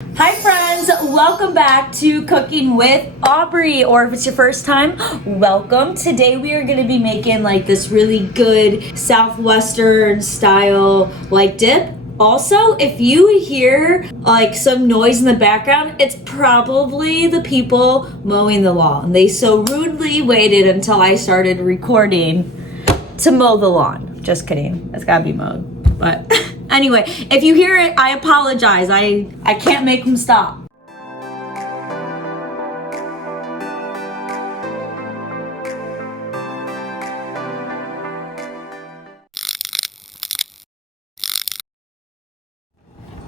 Hi friends, welcome back to Cooking with Aubrey, or if it's your first time, welcome. Today we are going to be making like this really good Southwestern style like dip. Also, if you hear like some noise in the background, it's probably the people mowing the lawn. They so rudely waited until I started recording to mow the lawn. Just kidding, it's gotta be mowed, but anyway, if you hear it, I apologize. I can't make them stop.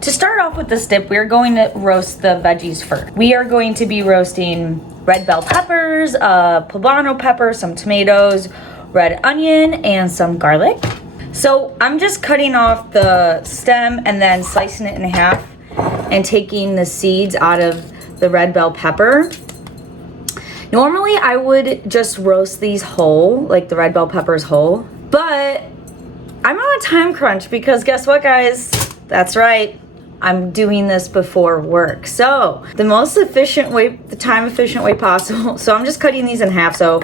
To start off with this dip, we are going to roast the veggies first. We are going to be roasting red bell peppers, poblano pepper, some tomatoes, red onion, and some garlic. So I'm just cutting off the stem and then slicing it in half and taking the seeds out of the red bell pepper. Normally I would just roast these whole, like the red bell peppers whole, but I'm on a time crunch because guess what, guys? That's right, I'm doing this before work. So the most efficient way, the time efficient way possible. So I'm just cutting these in half so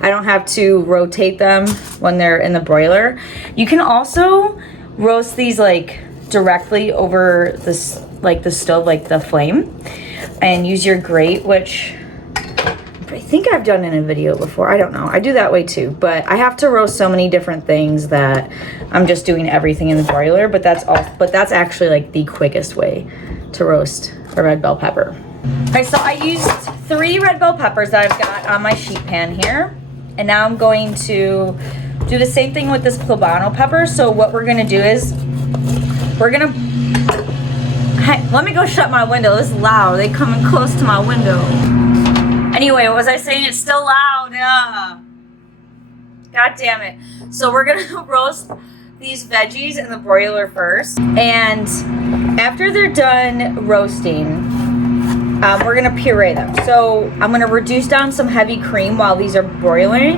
I don't have to rotate them when they're in the broiler. You can also roast these like directly over this, like the stove, like the flame, and use your grate, which I think I've done in a video before. I don't know. I do that way too, but I have to roast so many different things that I'm just doing everything in the broiler, but that's actually like the quickest way to roast a red bell pepper. Okay, so I used 3 red bell peppers that I've got on my sheet pan here. And now I'm going to do the same thing with this poblano pepper. So what we're gonna do is hey, let me go shut my window. This is loud. They coming close to my window. Anyway, what was I saying? It's still loud. God damn it. So we're gonna roast these veggies in the broiler first. And after they're done roasting, we're gonna puree them. So I'm gonna reduce down some heavy cream while these are broiling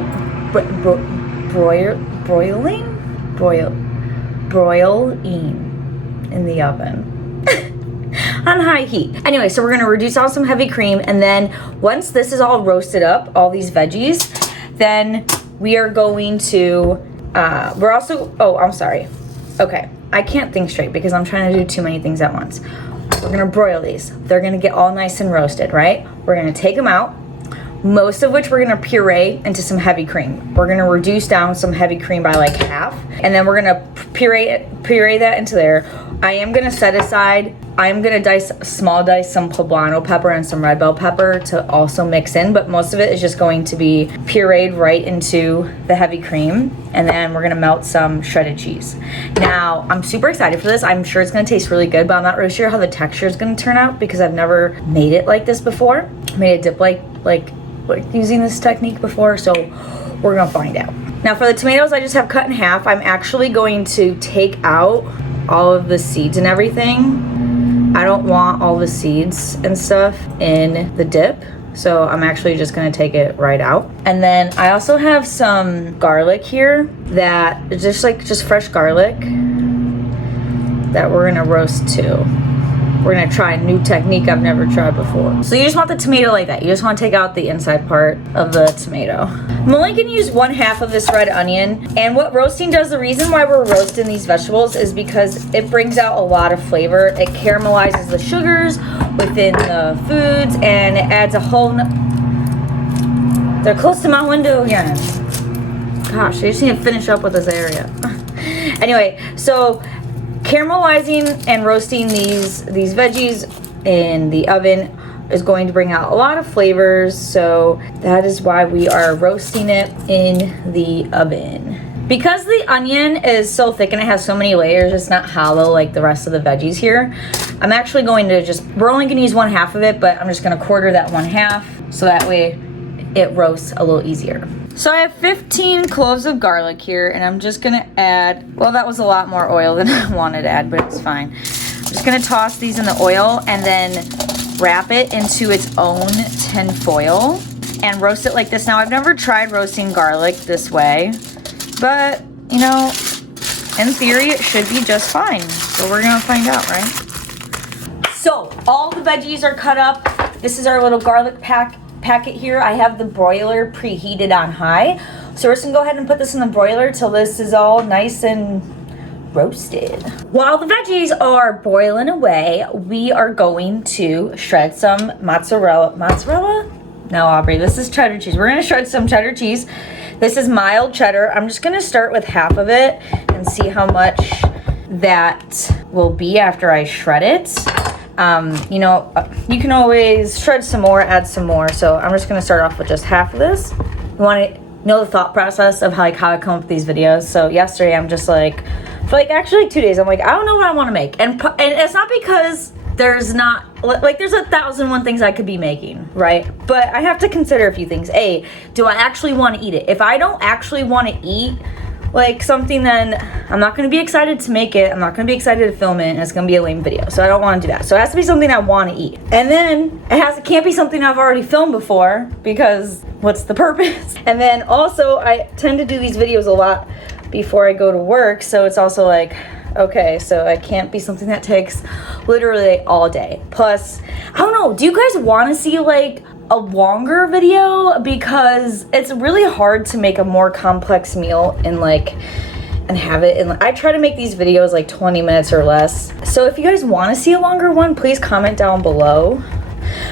in the oven on high heat. Anyway, so we're gonna reduce down some heavy cream, and then once this is all roasted up, all these veggies, then we are going to we're also, oh, I'm sorry. Okay, I can't think straight because I'm trying to do too many things at once. We're gonna broil these. They're gonna get all nice and roasted, right? We're gonna take them out, most of which we're gonna puree into some heavy cream. We're gonna reduce down some heavy cream by like half, and then we're gonna puree that into there. I am gonna set aside, I'm gonna small dice some poblano pepper and some red bell pepper to also mix in, but most of it is just going to be pureed right into the heavy cream, and then we're gonna melt some shredded cheese. Now, I'm super excited for this. I'm sure it's gonna taste really good, but I'm not really sure how the texture is gonna turn out because I've never made it like this before. Made a dip like using this technique before, so we're gonna find out. Now for the tomatoes, I just have cut in half. I'm actually going to take out all of the seeds and everything. I don't want all the seeds and stuff in the dip, so I'm actually just gonna take it right out. And then I also have some garlic here that is just fresh garlic that we're gonna roast too. We're gonna try a new technique I've never tried before. So you just want the tomato like that. You just wanna take out the inside part of the tomato. I'm only gonna use 1/2 of this red onion. And what roasting does, the reason why we're roasting these vegetables is because it brings out a lot of flavor. It caramelizes the sugars within the foods, and it adds a whole, they're close to my window again. Gosh, I just need to finish up with this area. Anyway, so caramelizing and roasting these veggies in the oven is going to bring out a lot of flavors, so that is why we are roasting it in the oven. Because the onion is so thick and it has so many layers, it's not hollow like the rest of the veggies here. I'm actually going to we're only gonna use 1/2 of it, but I'm just gonna quarter that 1/2 so that way it roasts a little easier. So I have 15 cloves of garlic here, and I'm just gonna add, well, that was a lot more oil than I wanted to add, but it's fine. I'm just gonna toss these in the oil and then wrap it into its own tin foil and roast it like this. Now, I've never tried roasting garlic this way, but, you know, in theory, it should be just fine. So we're gonna find out, right? So all the veggies are cut up. This is our little garlic packet here. I have the broiler preheated on high. So we're just gonna go ahead and put this in the broiler till this is all nice and roasted. While the veggies are boiling away, we are going to shred some mozzarella. No, Aubrey, this is cheddar cheese. We're gonna shred some cheddar cheese. This is mild cheddar. I'm just gonna start with half of it and see how much that will be after I shred it. You know, you can always shred some more, add some more. So I'm just gonna start off with just half of this. You wanna know the thought process of how I come up with these videos. So yesterday I'm just like, for like actually 2 days, I'm like, I don't know what I wanna make. And it's not because there's not, like there's 1,001 things I could be making, right? But I have to consider a few things. A, do I actually wanna eat it? If I don't actually wanna eat like something, then I'm not gonna be excited to make it. I'm not gonna be excited to film it, and it's gonna be a lame video. So I don't wanna do that. So it has to be something I wanna eat. And then it can't be something I've already filmed before, because what's the purpose? And then also I tend to do these videos a lot before I go to work. So it's also like, okay, so it can't be something that takes literally all day. Plus, I don't know, do you guys wanna see like a longer video? Because it's really hard to make a more complex meal and have it in, I try to make these videos like 20 minutes or less. So if you guys want to see a longer one, please comment down below.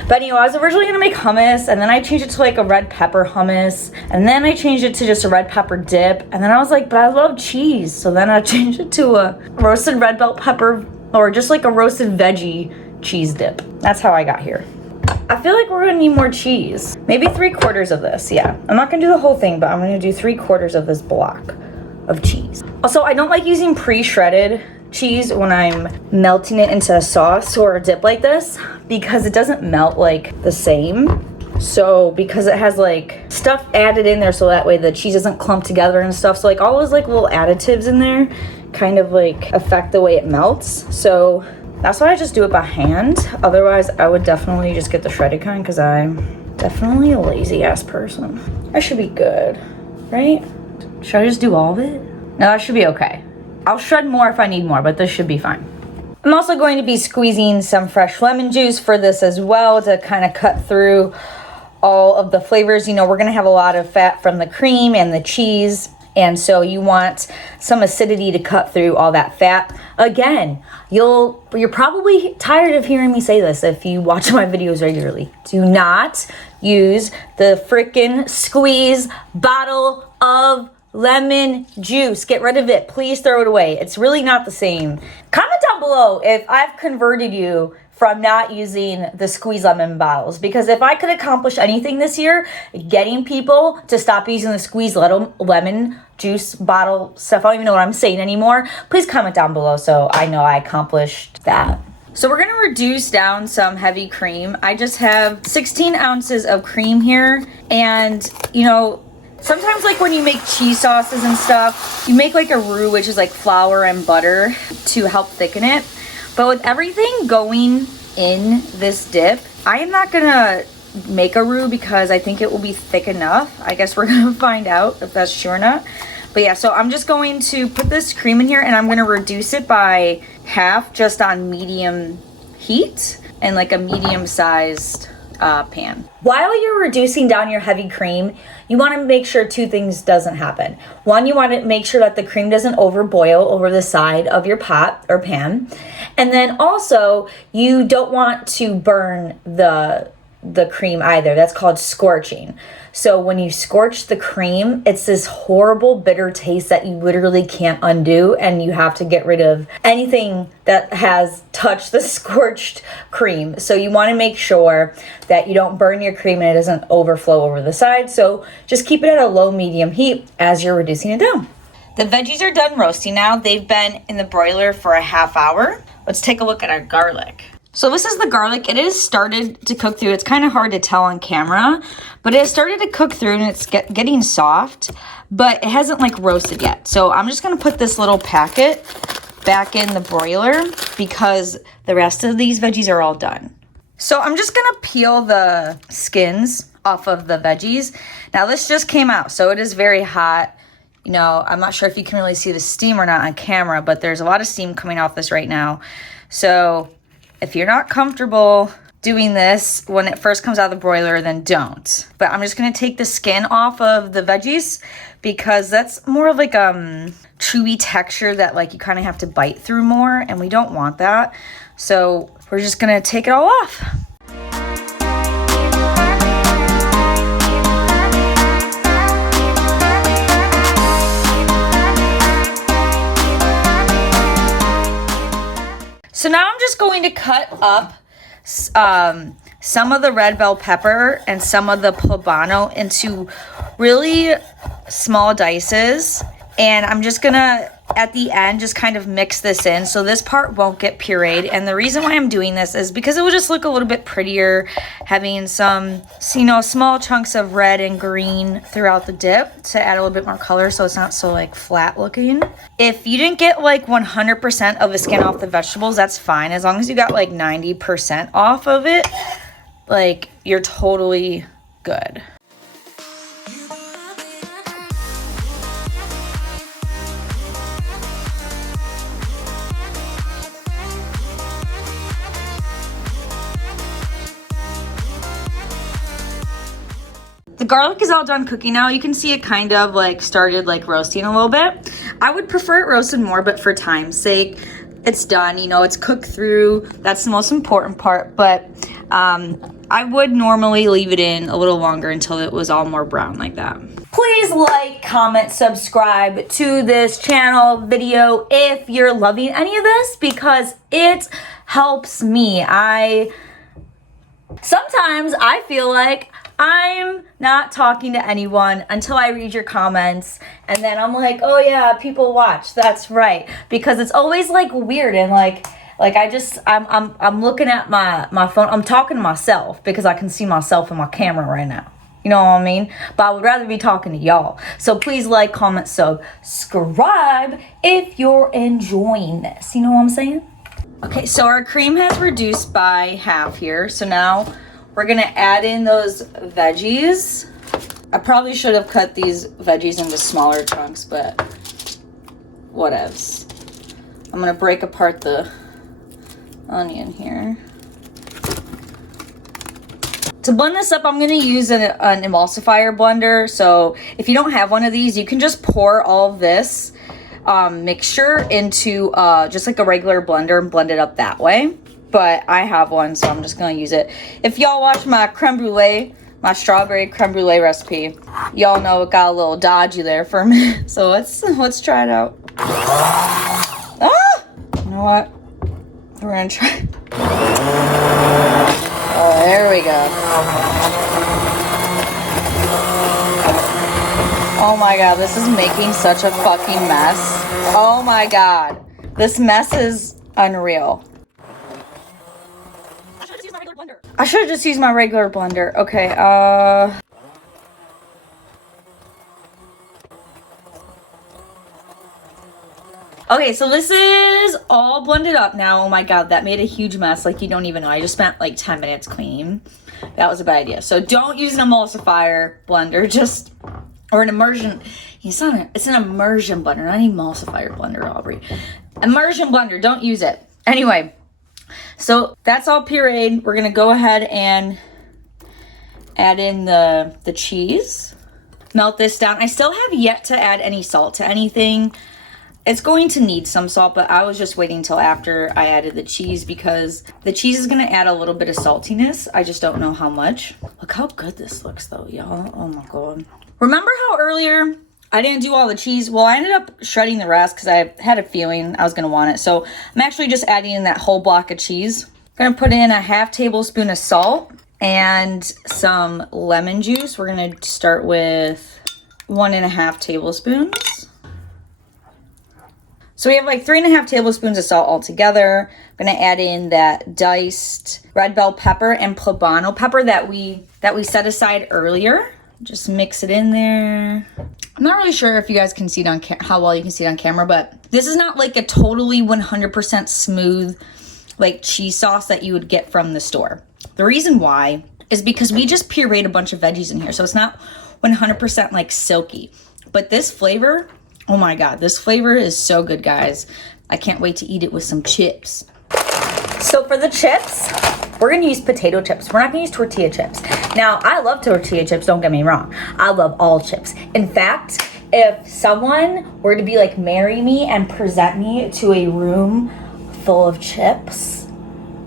But anyway, I was originally gonna make hummus, and then I changed it to like a red pepper hummus, and then I changed it to just a red pepper dip, and then I was like, but I love cheese, so then I changed it to a roasted red bell pepper, or just like a roasted veggie cheese dip. That's how I got here. I feel like we're gonna need more cheese. Maybe 3/4 of this, yeah. I'm not gonna do the whole thing, but I'm gonna do 3/4 of this block of cheese. Also, I don't like using pre-shredded cheese when I'm melting it into a sauce or a dip like this, because it doesn't melt like the same. So because it has like stuff added in there, so that way the cheese doesn't clump together and stuff. So like all those like little additives in there kind of like affect the way it melts. So that's why I just do it by hand. Otherwise, I would definitely just get the shredded kind, because I'm definitely a lazy ass person. I should be good, right? Should I just do all of it? No, that should be okay. I'll shred more if I need more, but this should be fine. I'm also going to be squeezing some fresh lemon juice for this as well, to kind of cut through all of the flavors. You know, we're gonna have a lot of fat from the cream and the cheese, and so you want some acidity to cut through all that fat. Again, you're probably tired of hearing me say this if you watch my videos regularly. Do not use the freaking squeeze bottle of lemon juice. Get rid of it. Please throw it away. It's really not the same. Comment down below if I've converted you from not using the squeeze lemon bottles, because if I could accomplish anything this year, getting people to stop using the squeeze lemon juice bottle stuff, I don't even know what I'm saying anymore, please comment down below so I know I accomplished that. So we're gonna reduce down some heavy cream. I just have 16 ounces of cream here, and you know, sometimes like when you make cheese sauces and stuff, you make like a roux, which is like flour and butter to help thicken it. But with everything going in this dip, I am not gonna make a roux because I think it will be thick enough. I guess we're gonna find out if that's true or not. But yeah, so I'm just going to put this cream in here, and I'm gonna reduce it by half just on medium heat and like a medium-sized pan. While you're reducing down your heavy cream, you want to make sure two things doesn't happen. One, you want to make sure that the cream doesn't overboil over the side of your pot or pan. And then also, you don't want to burn the cream either. That's called scorching. So when you scorch the cream, it's this horrible bitter taste that you literally can't undo, and you have to get rid of anything that has touched the scorched cream. So you want to make sure that you don't burn your cream and it doesn't overflow over the side. So just keep it at a low medium heat as you're reducing it down. The veggies are done roasting now. They've been in the broiler for a half hour. Let's take a look at our garlic. So this is the garlic. It has started to cook through. It's kind of hard to tell on camera, but it has started to cook through, and it's getting soft, but it hasn't like roasted yet. So I'm just gonna put this little packet back in the broiler because the rest of these veggies are all done. So I'm just gonna peel the skins off of the veggies. Now this just came out, so it is very hot. You know, I'm not sure if you can really see the steam or not on camera, but there's a lot of steam coming off this right now. So If you're not comfortable doing this when it first comes out of the broiler, then don't. But I'm just gonna take the skin off of the veggies because that's more of like chewy texture that like you kind of have to bite through more, and we don't want that. So we're just gonna take it all off. So now I'm just going to cut up some of the red bell pepper and some of the poblano into really small dices. And I'm just gonna, at the end, just kind of mix this in so this part won't get pureed. And the reason why I'm doing this is because it will just look a little bit prettier having some, you know, small chunks of red and green throughout the dip to add a little bit more color so it's not so like flat looking. If you didn't get like 100% of the skin off the vegetables, that's fine. As long as you got like 90% off of it, like you're totally good. The garlic is all done cooking now. You can see it kind of like started like roasting a little bit. I would prefer it roasted more, but for time's sake, it's done. You know, it's cooked through. That's the most important part. But I would normally leave it in a little longer until it was all more brown like that. Please like, comment, subscribe to this channel video if you're loving any of this because it helps me. Sometimes I feel like I'm not talking to anyone until I read your comments, and then I'm like, oh yeah, people watch. That's right, because it's always like weird and like I'm looking at my phone. I'm talking to myself because I can see myself in my camera right now. You know what I mean? But I would rather be talking to y'all. So please like, comment, subscribe if you're enjoying this. You know what I'm saying? Okay, so our cream has reduced by half here. So now we're gonna add in those veggies. I probably should have cut these veggies into smaller chunks, but whatevs. I'm gonna break apart the onion here. To blend this up, I'm gonna use an emulsifier blender. So if you don't have one of these, you can just pour all of this mixture into just like a regular blender and blend it up that way. But I have one, so I'm just gonna use it. If y'all watch my creme brulee, my strawberry creme brulee recipe, y'all know it got a little dodgy there for a minute. So let's try it out. Ah! You know what? We're gonna try. Oh, there we go. Oh my god, this is making such a fucking mess. Oh my god. This mess is unreal. I should have just used my regular blender. Okay, okay, so this is all blended up now. Oh my god, that made a huge mess. Like, you don't even know. I just spent like 10 minutes cleaning. That was a bad idea. So don't use an emulsifier blender, or an immersion. It's an immersion blender, not an emulsifier blender, Aubrey. Immersion blender, don't use it. Anyway, so that's all pureed. We're gonna go ahead and add in the cheese. Melt this down. I still have yet to add any salt to anything. It's going to need some salt, but I was just waiting until after I added the cheese because the cheese is gonna add a little bit of saltiness. I just don't know how much. Look how good this looks though, y'all. Oh my god. Remember how earlier I didn't do all the cheese? Well, I ended up shredding the rest because I had a feeling I was gonna want it. So I'm actually just adding in that whole block of cheese. I'm gonna put in a ½ tablespoon of salt and some lemon juice. We're gonna start with 1½ tablespoons. So we have like 3½ tablespoons of salt altogether. I'm gonna add in that diced red bell pepper and poblano pepper that we set aside earlier. Just mix it in there. I'm not really sure if you guys can see it on how well you can see it on camera, but this is not like a totally 100% smooth like cheese sauce that you would get from the store. The reason why is because we just pureed a bunch of veggies in here, so it's not 100% like silky. But this flavor, oh my god, this flavor is so good, guys. I can't wait to eat it with some chips. So for the chips, we're gonna use potato chips. We're not gonna use tortilla chips. Now, I love tortilla chips, don't get me wrong. I love all chips. In fact, if someone were to be like, marry me and present me to a room full of chips,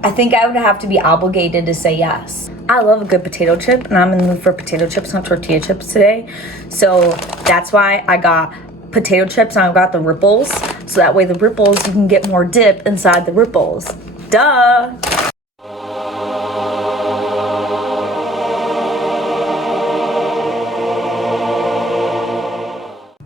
I think I would have to be obligated to say yes. I love a good potato chip, and I'm in the mood for potato chips, not tortilla chips today. So that's why I got potato chips and I've got the ripples. So that way the ripples, you can get more dip inside the ripples. Duh.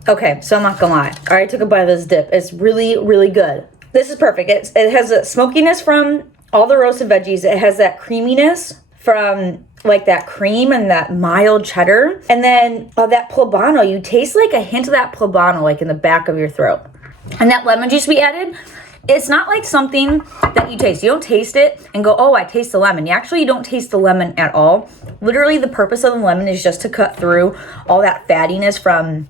Okay, so I'm not gonna lie. I already took a bite of this dip. It's really, really good. This is perfect. It has a smokiness from all the roasted veggies. It has that creaminess from like that cream and that mild cheddar. And then that poblano, you taste like a hint of that poblano like in the back of your throat. And that lemon juice we added, it's not like something that you taste. You don't taste it and go, oh, I taste the lemon. You don't taste the lemon at all. Literally, the purpose of the lemon is just to cut through all that fattiness from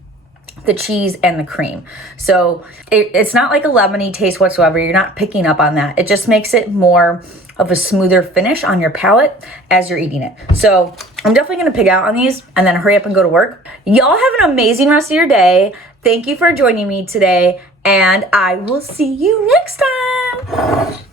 the cheese and the cream. So it's not like a lemony taste whatsoever. You're not picking up on that. It just makes it more of a smoother finish on your palate as you're eating it. So I'm definitely gonna pig out on these and then hurry up and go to work. Y'all have an amazing rest of your day. Thank you for joining me today, and I will see you next time.